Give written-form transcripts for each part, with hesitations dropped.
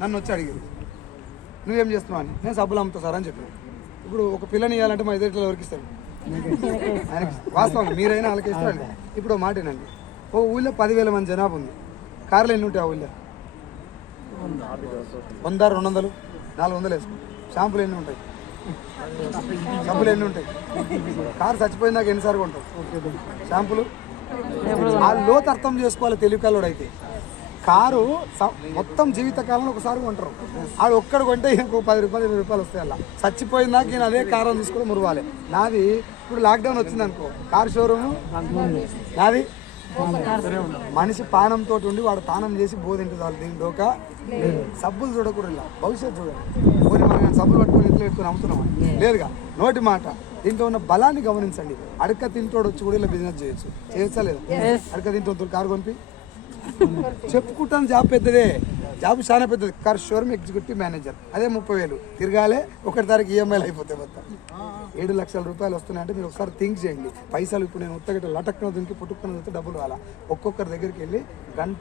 నన్ను వచ్చి అడిగారు నువ్వేం చేస్తున్నావు అని. నేను సబ్బులు అమ్ముతా సార్ అని చెప్పాను. ఇప్పుడు ఒక పిల్లని ఇవ్వాలంటే మా ఇద్దరిలో ఎవరికి ఇస్తారు? ఆయనకి వాస్తవం మీరైనా వాళ్ళకి ఇస్తారండి. ఇప్పుడు మాట ఏనండి, ఓ ఊళ్ళో 10,000 మంది జనాభా ఉంది. కార్లు ఎన్ని ఉంటాయి ఆ ఊళ్ళో? 100, 200, 400 వేసుకో. షాంపులు ఎన్ని ఉంటాయి? సబ్బులు ఎన్ని ఉంటాయి? కారు చచ్చిపోయిందాక ఎన్నిసార్లు ఉంటావు షాంపులు? ఆ లోతు అర్థం చేసుకోవాలి తెలివికల్లోడు అయితే. కారు మొత్తం జీవితకాలంలో ఒకసారి కొంటారు. ఆడు ఒక్కడు కొంటే ఇంకో 10 రూపాయలు 20 రూపాయలు వస్తాయి. అలా చచ్చిపోయిందాక నేను అదే కారు తీసుకొని మురవాలి. నాది ఇప్పుడు లాక్డౌన్ వచ్చింది అనుకో, కారు షోరూము నాది. మనిషి పానంతో ఉండి వాడు పానం చేసి బోధింటుంది వాళ్ళు. దీని డోకా సబ్బులు చూడకూడదు, ఇలా భవిష్యత్తు చూడాలి. పోనీ మనం సబ్బులు పట్టుకొని ఇంట్లో పెట్టుకొని అమ్ముతున్నామా? లేదుగా. నోటి మాట. దీంట్లో ఉన్న బలాన్ని గమనించండి. అడక తింటోడు వచ్చి కూడా ఇలా బిజినెస్ చేయొచ్చా లేదా? అడక తింటోడు కారు కొనిపి చెప్పుకుంటాను. జాబ్ పెద్దదే, జాబ్ చాలా పెద్దది. కార్ షోరూమ్ ఎగ్జిక్యూటివ్ మేనేజర్, అదే 30,000 తిరగాలే. 1 తారీఖు ఈఎంఐలు అయిపోతాయి. మొత్తం 7 లక్షల రూపాయలు వస్తున్నాయంటే మీరు ఒకసారి థింక్ చేయండి. పైసలు ఇప్పుడు నేను ఉత్తగట్ట లటక్కున దింకి పుట్టుకున్న వస్తే డబ్బులు రాలా. ఒక్కొక్కరి దగ్గరికి వెళ్ళి గంట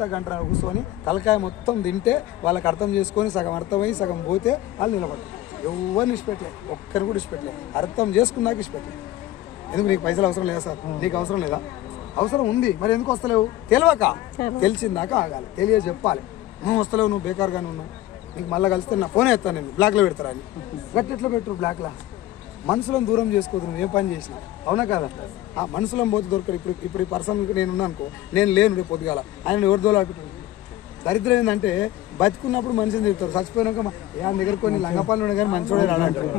కూర్చొని తలకాయ మొత్తం తింటే వాళ్ళకి అర్థం చేసుకొని సగం అర్థమై సగం పోతే వాళ్ళు నిలబడతారు. ఎవరిని ఇష్టపెట్టలే, ఒక్కరు కూడా ఇష్టపెట్టలే. అర్థం చేసుకున్నాక ఇష్టపెట్టలే. ఎందుకు నీకు పైసలు అవసరం లేదా సార్? నీకు అవసరం లేదా? అవసరం ఉంది, మరి ఎందుకు వస్తలేవు? తెలియక. తెలిసిందాక ఆగాలి, తెలియ చెప్పాలి. నువ్వు వస్తలేవు, నువ్వు బేకార్గానే ఉన్నావు, నీకు మళ్ళీ కలిస్తే నా ఫోనే ఎత్తాను నేను, బ్లాక్లో పెడతారా అని. గట్టి ఎట్లా పెట్టరు బ్లాక్లో? మనుషులను దూరం చేసుకోదు నువ్వు ఏ పని చేసినా. అవునా కదా? ఆ మనుషులను పోతే దొరకరు. ఇప్పుడు ఈ పర్సన్కి నేను ఉన్నా అనుకో, నేను లేను రేపు పొద్దుగాల, ఆయన ఎవరి దోలాడుకుంటాను. దరిద్రం ఏంటంటే బతుకున్నప్పుడు మనిషిని తిరుగుతారు, చచ్చిపోయినాక ఆయన దగ్గర కొన్ని లంగపాలు ఉన్నాయి కానీ మంచోడే రాడంటారు.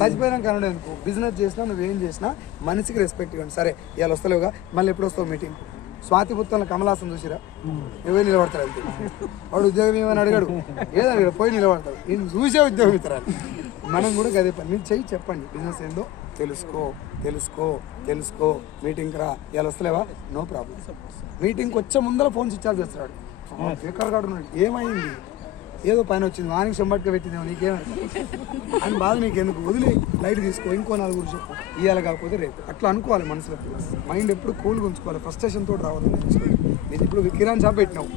చచ్చిపోయినాక అనడం అనుకో. బిజినెస్ చేసినా నువ్వేం చేసినా మనిషికి రెస్పెక్ట్ ఇవ్వండి. సరే ఇవాళ వస్తలేవుగా, మళ్ళీ ఎప్పుడు వస్తావు మీటింగ్? స్వాతి పుత్రంలో కమలాసం చూసిరా? ఎవరు నిలబడతారు అంతే. వాడు ఉద్యోగం ఏమని అడిగాడు, ఏదో పోయి నిలబడతాడు. నేను చూసే ఉద్యోగం ఇస్తారని. మనం కూడా గదే పని. మీరు చెయ్యి చెప్పండి, బిజినెస్ ఏందో తెలుసుకో. మీటింగ్కి రా, ఇవాళ వస్తలేవా? No problem. మీటింగ్కి వచ్చే ముందర ఫోన్ స్విచ్ ఆఫ్ చేస్తున్నాడు. స్పీకర్ కార్డు ఉన్నాడు, ఏమైంది? ఏదో పైన వచ్చింది, వానికి చెంబట్టుగా పెట్టిందేమో, నీకేమైంది అని బాధ నీకు ఎందుకు? వదిలే, లైట్ తీసుకో, ఇంకో 4 చెప్పు, ఇవాళ కాకపోతే రేపు. అట్లా అనుకోవాలి మనసులో. మైండ్ ఎప్పుడు కూల్గా ఉంచుకోవాలి, ఫ్రస్ట్రేషన్ తోటి రావాలి. నేను ఇప్పుడు కిరాణా షాప్ పెట్టినావు,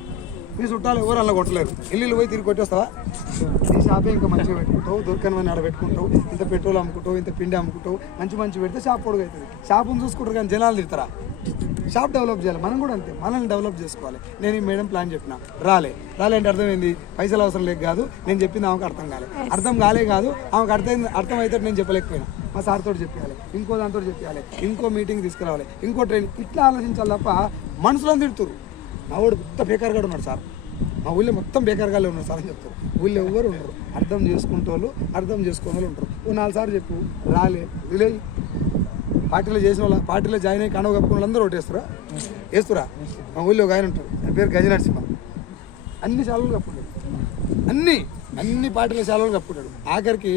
మీ చుట్టాలు ఎవరు అలా కొట్టలేరు. ఇల్లు పోయి తిరిగి కొట్టేస్తావా? ఈ షాపే ఇంకా మంచిగా పెట్టుకుంటావు, దొరకనివన్నీ ఆడ పెట్టుకుంటావు, ఇంత పెట్రోల్ అమ్ముకుంటావు, ఇంత పిండి అమ్ముకుంటావు, మంచి పెడితే షాప్ పొడుగు అవుతుంది. షాపును చూసుకుంటారు కానీ జనాలు తిడతారా? షాప్ డెవలప్ చేయాలి. మనం కూడా అంతే, మనల్ని డెవలప్ చేసుకోవాలి. నేను ఈ మేడం ప్లాన్ చెప్పిన, రాలే అంటే అర్థమైంది, పైసలు అవసరం లేక కాదు, నేను చెప్పింది ఆమెకు అర్థం కాలే కాదు, ఆమెకు అర్థం అయితే నేను చెప్పలేకపోయినా. మా సార్ తోటి చెప్పాలి, ఇంకో దాంతో చెప్పాలి, ఇంకో మీటింగ్ తీసుకురావాలి, ఇంకో ట్రైనింగ్. ఇట్లా ఆలోచించాలి తప్ప మనుషులను తిడుతురు. మా వాడు మొత్తం బేకార్గా ఉన్నాడు సార్, మా ఊళ్ళో మొత్తం బేకార్గానే ఉన్నారు సార్ అని చెప్తారు. ఊళ్ళో ఎవరు ఉండరు, అర్థం చేసుకునే వాళ్ళు ఉంటారు. 4 సార్లు చెప్పు, రాలే విలే. పార్టీలో చేసిన వాళ్ళ, పార్టీలో జాయిన్ అయ్యి కండవ కప్పుకున్న వాళ్ళందరూ వేస్తురా. మా ఊళ్ళో ఒక ఆయన ఉంటారు, ఆయన పేరు గజ నరసింహ. అన్ని శాలలు కప్పుకుంటాడు, అన్ని పార్టీల శాలలు కప్పుకుంటాడు. ఆఖరికి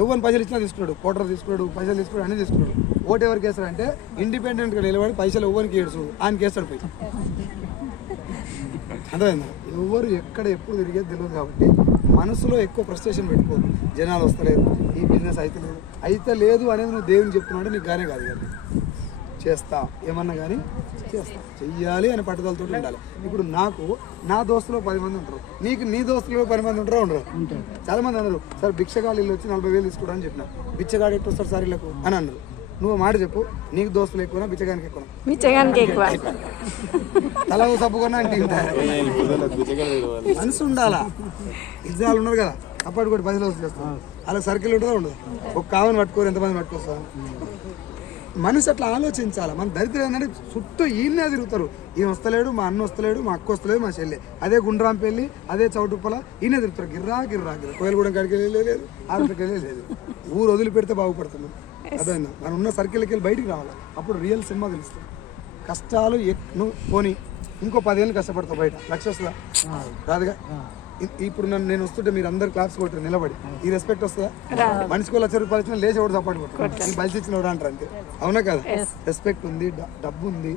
ఎవరిని పైసలు ఇచ్చినా తీసుకున్నాడు, కోటర్ తీసుకున్నాడు, పైసలు తీసుకున్నాడు, అన్నీ తీసుకున్నాడు. ఓటు ఎవరికి వేస్తాడంటే ఇండిపెండెంట్గా నిలబడి పైసలు ఎవరికి ఏడుచు ఆయనకి వేస్తాడు పోయి. అర్థమైందా? ఎవరు ఎక్కడ ఎప్పుడు తిరిగేది తెలియదు. కాబట్టి మనసులో ఎక్కువ ఫ్రస్ట్రేషన్ పెట్టుకోదు. జనాలు వస్తలేరు, ఈ బిజినెస్ అయితే లేదు అనేది నువ్వు దేవుని చెప్తున్నావు, నీకు గానే కాదు కానీ చేస్తా, ఏమన్నా కానీ చేస్తా, చెయ్యాలి అని పట్టుదలతో ఉండాలి. ఇప్పుడు నాకు నా దోస్తులో 10 మంది ఉంటారు, నీకు నీ దోస్తులో 10 మంది ఉండరు. చాలా మంది అన్నారు, సార్ భిక్షగాళ్ళు ఇల్లు వచ్చి 40,000 తీసుకోవడం అని చెప్పిన. బిచ్చగాడు ఎట్టు వస్తారు సార్ ఇళ్ళకు అని అన్నారు. నువ్వు మాట చెప్పు, నీకు దోస్తులు ఎక్కువ, బిచ్చగానికి ఎక్కువ? తల సబ్బుకున్నా అంటే మనసు ఉండాలా. ఇజ్రాలు ఉన్నారు కదా, అప్పటి కూడా 10 రోజులు చేస్తాం, అలా సర్కిల్ ఉంటుందా ఉండదు? ఒక కావని పట్టుకోరు, ఎంతమంది పట్టుకొస్తా? మనసు అట్లా ఆలోచించాలి. మన దరిద్రం ఏంటంటే చుట్టూ ఈయనే తిరుగుతారు. ఈయన వస్తలేడు, మా అన్న వస్తలేడు, మా అక్క వస్తలేదు, మా చెల్లె అదే గుండ్రాంపల్లి, అదే చౌటుప్పల, ఈయనే తిరుగుతారు. గిర్రా కోయలగూడెం కాడికి వెళ్ళలేదు, ఆరుకి వెళ్ళలేదు. ఊరు వదిలిపెడితే బాగుపడుతున్నాం. అదైనా మనం ఉన్న సర్కిల్కి వెళ్ళి బయటికి రావాలి, అప్పుడు రియల్ సినిమా తెలుస్తుంది. కష్టాలు నువ్వు పోనీ ఇంకో 10 ఏళ్ళు కష్టపడతావు, బయట 1 లక్ష వస్తుందా? రాదుగా. ఇప్పుడు నేను వస్తుంటే మీరు అందరు క్లాప్స్ కొట్టారు నిలబడి, ఈ రెస్పెక్ట్ వస్తుందా? మనిషికి 1 లక్ష రూపాయలు ఇచ్చిన లేచి ఒకటి సపోర్ట్ కొట్టారు, ఈ బలిసి ఇచ్చిన అంటారు అంతే. అవునా కదా? రెస్పెక్ట్ ఉంది, డబ్బు ఉంది,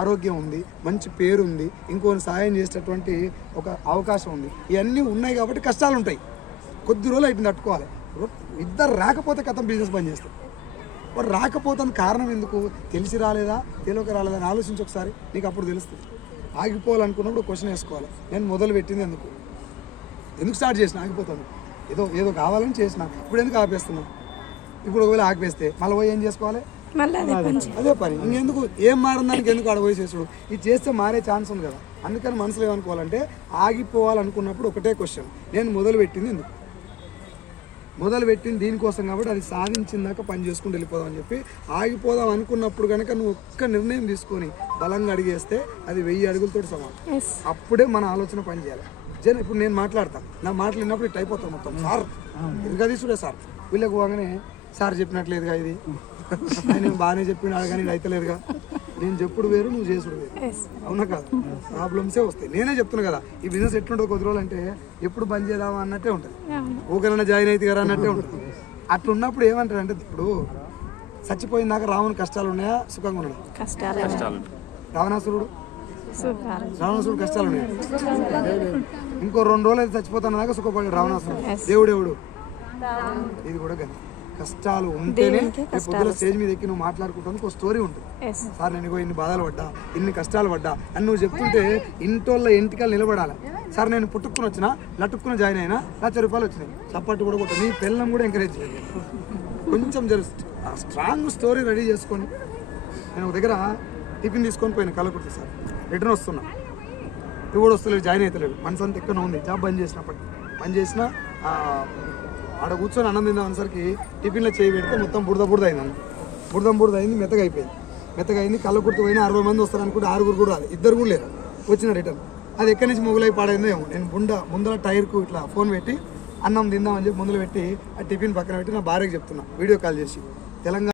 ఆరోగ్యం ఉంది, మంచి పేరు ఉంది, ఇంకోని సాయం చేసేటటువంటి ఒక అవకాశం ఉంది. ఇవన్నీ ఉన్నాయి కాబట్టి కష్టాలు ఉంటాయి. కొద్ది రోజులు అయితే తట్టుకోవాలి. ఇద్దరు రాకపోతే కథం బిజినెస్ బంద్ చేస్తారు. వాడు రాకపోతాను కారణం ఎందుకు? తెలిసి రాలేదా, తెలియక రాలేదా అని ఆలోచించి ఒకసారి, నీకు అప్పుడు తెలుస్తుంది. ఆగిపోవాలనుకున్నప్పుడు క్వశ్చన్ వేసుకోవాలి, నేను మొదలు పెట్టింది ఎందుకు? ఎందుకు స్టార్ట్ చేసిన ఆగిపోతాను, ఏదో ఏదో కావాలని చేసిన, ఇప్పుడు ఎందుకు ఆపేస్తున్నాం? ఇప్పుడు ఒకవేళ ఆగిపేస్తే మళ్ళీ పోయి ఏం చేసుకోవాలి? అదే పని. ఇంకెందుకు ఏం మారిందానికి ఎందుకు ఆడ పోయి చేసుడు? ఇది చేస్తే మారే ఛాన్స్ ఉంది కదా. అందుకని మనసులో ఏమనుకోవాలంటే ఆగిపోవాలనుకున్నప్పుడు ఒకటే క్వశ్చన్, నేను మొదలుపెట్టింది ఎందుకు? మొదలుపెట్టింది దీనికోసం కాబట్టి అది సాధించిందాక పని చేసుకుంటూ వెళ్ళిపోదాం అని చెప్పి ఆగిపోదాం అనుకున్నప్పుడు కనుక నువ్వు ఒక్క నిర్ణయం తీసుకొని బలంగా అడిగేస్తే అది 1000 అడుగులతో సమానం. అప్పుడే మన ఆలోచన పని చేయాలి. ఇప్పుడు నేను మాట్లాడతాను, నా మాటలు విన్నప్పుడు ఇట్ అయిపోతాను మొత్తం. సార్ ఇంకా తీసుడే సార్, వీళ్ళకి పోగానే సార్ చెప్పినట్లేదుగా, ఇది నేను బాగానే చెప్పిండు కానీ ఇది అయితలేదుగా, నేను చెప్పుడు వేరు నువ్వు చేసుడు వేరు, అవునా కాదు? ప్రాబ్లమ్సే వస్తాయి. నేనే చెప్తున్నా కదా, ఈ బిజినెస్ ఎట్లుంటుంది కొద్ది రోజులు అంటే ఎప్పుడు బంద్ చేద్దామా అన్నట్టే ఉంటుంది, ఊకనన్నా జాయిన్ అయితే కదా అన్నట్టే ఉంటుంది. అట్లా ఉన్నప్పుడు ఏమంటారు అంటే, ఇప్పుడు చచ్చిపోయినాక రావణ కష్టాలు ఉన్నాయా సుఖంగా ఉన్నాయా? రావణాసురుడు కష్టాలు ఉన్నాయి. ఇంకో 2 రోజులు అయితే చచ్చిపోతాను దాకా సుఖపడాడు రావణాసురుడు. దేవుడెవడు? ఇది కూడా గంతే. కష్టాలు ఉంటేనే పొద్దున స్టేజ్ మీద ఎక్కి నువ్వు మాట్లాడుకుంటానికి ఒక స్టోరీ ఉంటుంది. సార్ నేను ఇన్ని బాధలు పడ్డా, ఇన్ని కష్టాలు పడ్డా అని నువ్వు చెప్తుంటే ఇంటోళ్ళ ఇంటికాలు నిలబడాలి. సార్ నేను పుట్టుకుని వచ్చినా, లట్టుకుని జాయిన్ అయినా, ₹1,00,000 వచ్చినాయి, చప్పట్టు కూడా కొట్ట, నీ పిల్లం కూడా ఎంకరేజ్ చేయాలి. కొంచెం స్ట్రాంగ్ స్టోరీ రెడీ చేసుకొని. నేను ఒక దగ్గర టిఫిన్ తీసుకొని పోయినా కలకుర్తి, సార్ రిటర్న్ వస్తున్నా, ఇవి కూడా వస్తలేదు, జాయిన్ అవుతలేడు, మనసు అంతా ఎక్కడ ఉంది. జాబ్ బంద్ చేసినప్పటికీ బంద్ చేసిన ఆడ కూర్చొని అన్నం తిందాం అనేసరికి టిఫిన్లో చేయి పెడితే మొత్తం బురద అయింది. బురద అయింది, మెత్తగా అయింది. కళ్ళకుర్తి పోయినా 60 మంది వస్తారు అనుకుంటే 6 కూడా రాదు, 2 కూడా లేరు, వచ్చిన రిటర్న్. అది ఎక్కడి నుంచి మొగులై పాడైందో ఏమో. నేను ముందర టైర్కు ఇట్లా ఫోన్ పెట్టి అన్నం తిందామని చెప్పి ముందులో పెట్టి ఆ టిఫిన్ పక్కన పెట్టి నా భార్యకి చెప్తున్నా వీడియో కాల్ చేసి, తెలంగాణ